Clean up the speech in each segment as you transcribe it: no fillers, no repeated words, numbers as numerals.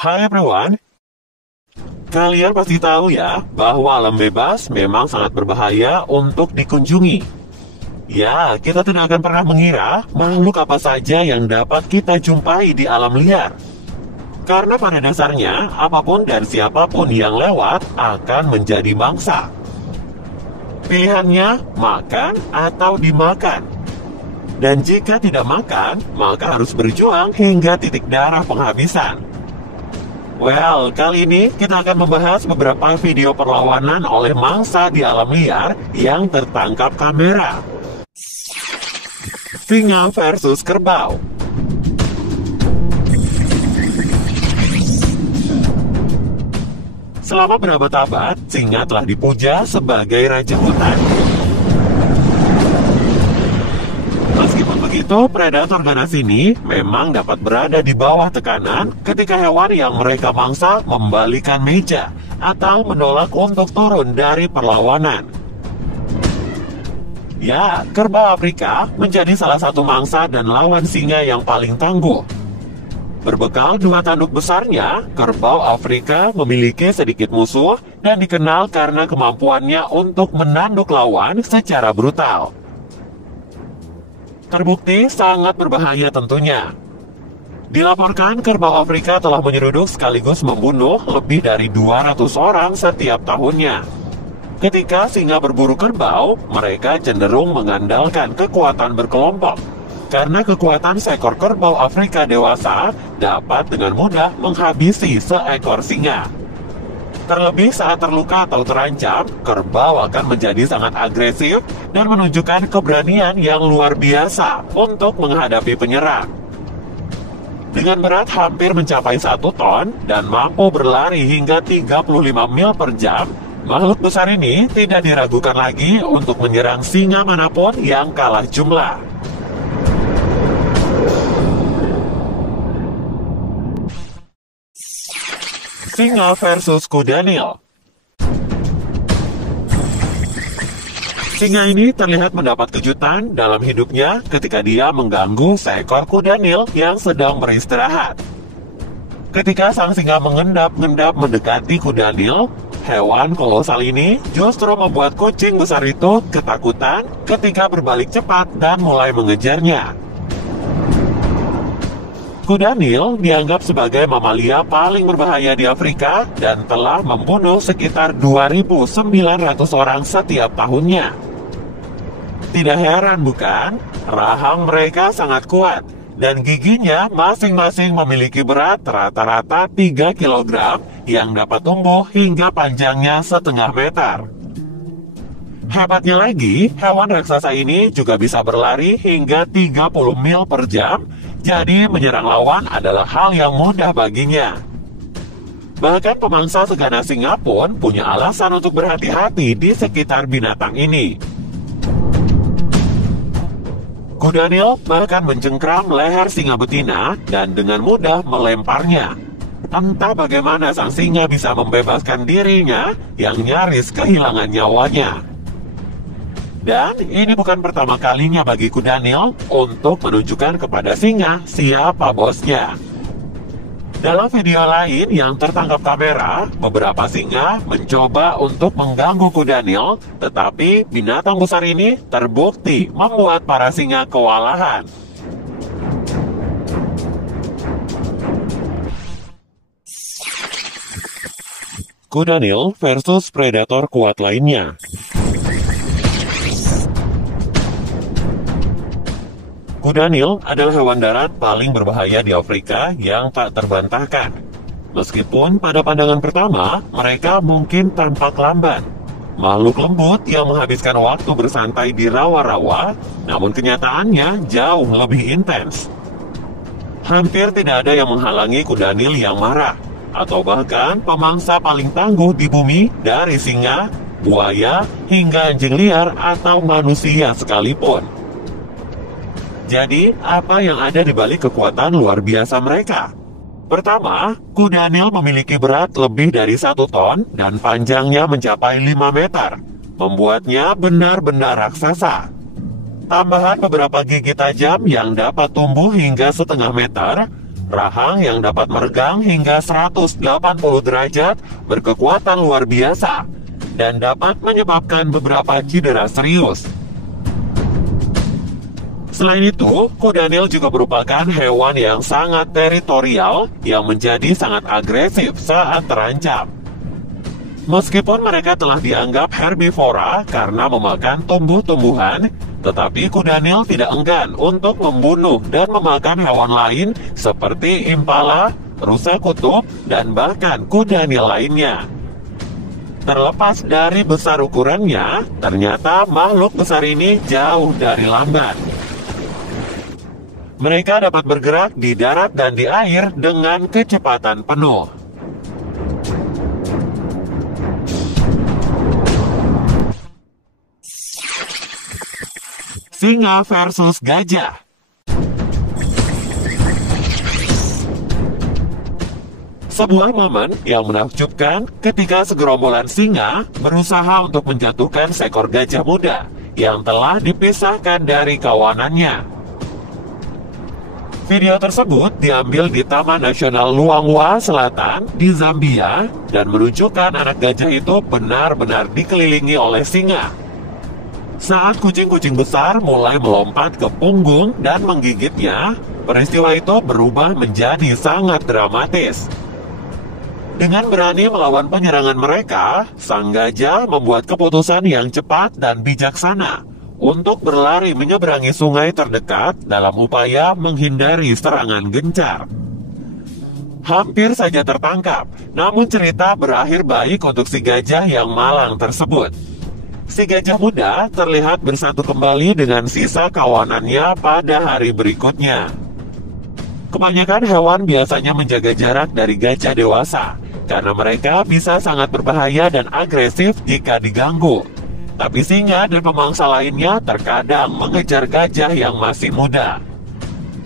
Hai everyone, kalian pasti tahu ya bahwa alam bebas memang sangat berbahaya untuk dikunjungi. Ya, kita tidak akan pernah mengira makhluk apa saja yang dapat kita jumpai di alam liar. Karena pada dasarnya, apapun dan siapapun yang lewat akan menjadi mangsa. Pilihannya makan atau dimakan. Dan jika tidak makan, maka harus berjuang hingga titik darah penghabisan. Well, kali ini kita akan membahas beberapa video perlawanan oleh mangsa di alam liar yang tertangkap kamera. Singa versus kerbau. Selama berabad-abad, singa telah dipuja sebagai raja hutan. Meskipun begitu, predator ganas ini memang dapat berada di bawah tekanan ketika hewan yang mereka mangsa membalikan meja atau menolak untuk turun dari perlawanan. Ya, kerbau Afrika menjadi salah satu mangsa dan lawan singa yang paling tangguh. Berbekal 2 tanduk besarnya, kerbau Afrika memiliki sedikit musuh dan dikenal karena kemampuannya untuk menanduk lawan secara brutal. Terbukti sangat berbahaya tentunya. Dilaporkan kerbau Afrika telah menyeruduk sekaligus membunuh lebih dari 200 orang setiap tahunnya. Ketika singa berburu kerbau, mereka cenderung mengandalkan kekuatan berkelompok. Karena kekuatan seekor kerbau Afrika dewasa dapat dengan mudah menghabisi seekor singa. Terlebih saat terluka atau terancam, kerbau akan menjadi sangat agresif dan menunjukkan keberanian yang luar biasa untuk menghadapi penyerang. Dengan berat hampir mencapai 1 ton dan mampu berlari hingga 35 mil per jam, makhluk besar ini tidak diragukan lagi untuk menyerang singa manapun yang kalah jumlah. Singa versus kuda Nil. Singa ini terlihat mendapat kejutan dalam hidupnya ketika dia mengganggu seekor kuda Nil yang sedang beristirahat. Ketika sang singa mengendap-endap mendekati kuda Nil, hewan kolosal ini justru membuat kucing besar itu ketakutan ketika berbalik cepat dan mulai mengejarnya. Kuda Nil dianggap sebagai mamalia paling berbahaya di Afrika dan telah membunuh sekitar 2.900 orang setiap tahunnya. Tidak heran bukan? Rahang mereka sangat kuat dan giginya masing-masing memiliki berat rata-rata 3 kg yang dapat tumbuh hingga panjangnya setengah meter. Hebatnya lagi, hewan raksasa ini juga bisa berlari hingga 30 mil per jam. Jadi menyerang lawan adalah hal yang mudah baginya. Bahkan pemangsa seganas singa pun punya alasan untuk berhati-hati di sekitar binatang ini. Kuda Nil bahkan mencengkram leher singa betina dan dengan mudah melemparnya. Entah bagaimana sang singa bisa membebaskan dirinya yang nyaris kehilangan nyawanya. Dan ini bukan pertama kalinya bagi kuda Nil untuk menunjukkan kepada singa siapa bosnya. Dalam video lain yang tertangkap kamera, beberapa singa mencoba untuk mengganggu kuda Nil, tetapi binatang besar ini terbukti membuat para singa kewalahan. Kuda Nil versus predator kuat lainnya. Kuda Nil adalah hewan darat paling berbahaya di Afrika yang tak terbantahkan. Meskipun pada pandangan pertama, mereka mungkin tampak lamban. Makhluk lembut yang menghabiskan waktu bersantai di rawa-rawa, namun kenyataannya jauh lebih intens. Hampir tidak ada yang menghalangi kuda Nil yang marah, atau bahkan pemangsa paling tangguh di bumi dari singa, buaya, hingga anjing liar atau manusia sekalipun. Jadi, apa yang ada di balik kekuatan luar biasa mereka? Pertama, kuda Nil memiliki berat lebih dari 1 ton dan panjangnya mencapai 5 meter, membuatnya benar-benar raksasa. Tambahan beberapa gigi tajam yang dapat tumbuh hingga setengah meter rahang yang dapat meregang hingga 180 derajat berkekuatan luar biasa dan dapat menyebabkan beberapa cedera serius. Selain itu, kuda Nil juga merupakan hewan yang sangat teritorial yang menjadi sangat agresif saat terancam. Meskipun mereka telah dianggap herbivora karena memakan tumbuh-tumbuhan, tetapi kuda Nil tidak enggan untuk membunuh dan memakan hewan lain seperti impala, rusa kutub, dan bahkan kuda Nil lainnya. Terlepas dari besar ukurannya, ternyata makhluk besar ini jauh dari lambat. Mereka dapat bergerak di darat dan di air dengan kecepatan penuh. Singa versus gajah. Sebuah momen yang menakjubkan ketika segerombolan singa berusaha untuk menjatuhkan seekor gajah muda yang telah dipisahkan dari kawanannya. Video tersebut diambil di Taman Nasional Luangwa Selatan di Zambia dan menunjukkan anak gajah itu benar-benar dikelilingi oleh singa. Saat kucing-kucing besar mulai melompat ke punggung dan menggigitnya, peristiwa itu berubah menjadi sangat dramatis. Dengan berani melawan penyerangan mereka, sang gajah membuat keputusan yang cepat dan bijaksana untuk berlari menyeberangi sungai terdekat dalam upaya menghindari serangan gencar. Hampir saja tertangkap, namun cerita berakhir baik untuk si gajah yang malang tersebut. Si gajah muda terlihat bersatu kembali dengan sisa kawanannya pada hari berikutnya. Kebanyakan hewan biasanya menjaga jarak dari gajah dewasa, karena mereka bisa sangat berbahaya dan agresif jika diganggu. Tapi singa dan pemangsa lainnya terkadang mengejar gajah yang masih muda.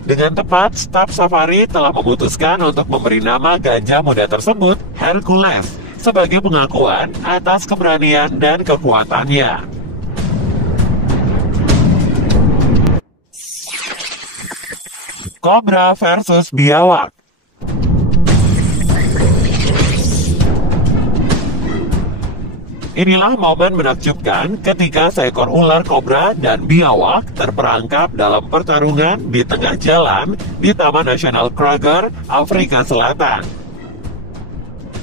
Dengan tepat, staf safari telah memutuskan untuk memberi nama gajah muda tersebut Hercules, sebagai pengakuan atas keberanian dan kekuatannya. Kobra versus biawak. Inilah momen menakjubkan ketika seekor ular kobra dan biawak terperangkap dalam pertarungan di tengah jalan di Taman Nasional Kruger, Afrika Selatan.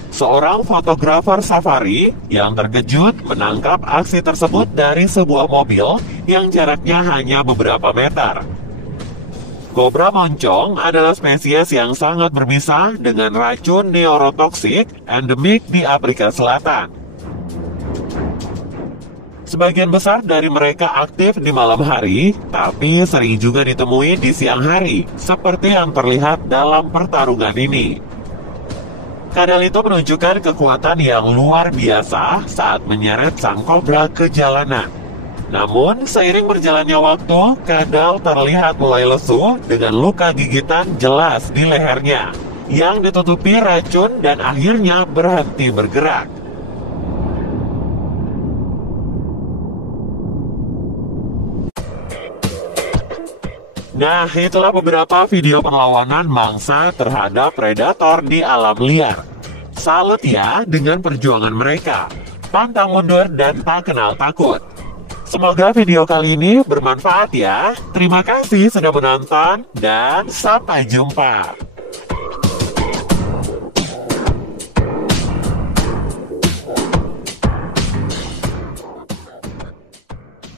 Seorang fotografer safari yang terkejut menangkap aksi tersebut dari sebuah mobil yang jaraknya hanya beberapa meter. Kobra moncong adalah spesies yang sangat berbisa dengan racun neurotoksik endemik di Afrika Selatan. Sebagian besar dari mereka aktif di malam hari, tapi sering juga ditemui di siang hari, seperti yang terlihat dalam pertarungan ini. Kadal itu menunjukkan kekuatan yang luar biasa saat menyeret sang kobra ke jalanan. Namun, seiring berjalannya waktu, kadal terlihat mulai lesu dengan luka gigitan jelas di lehernya, yang ditutupi racun dan akhirnya berhenti bergerak. Nah, itulah beberapa video perlawanan mangsa terhadap predator di alam liar. Salut ya dengan perjuangan mereka. Pantang mundur dan tak kenal takut. Semoga video kali ini bermanfaat ya. Terima kasih sudah menonton dan sampai jumpa.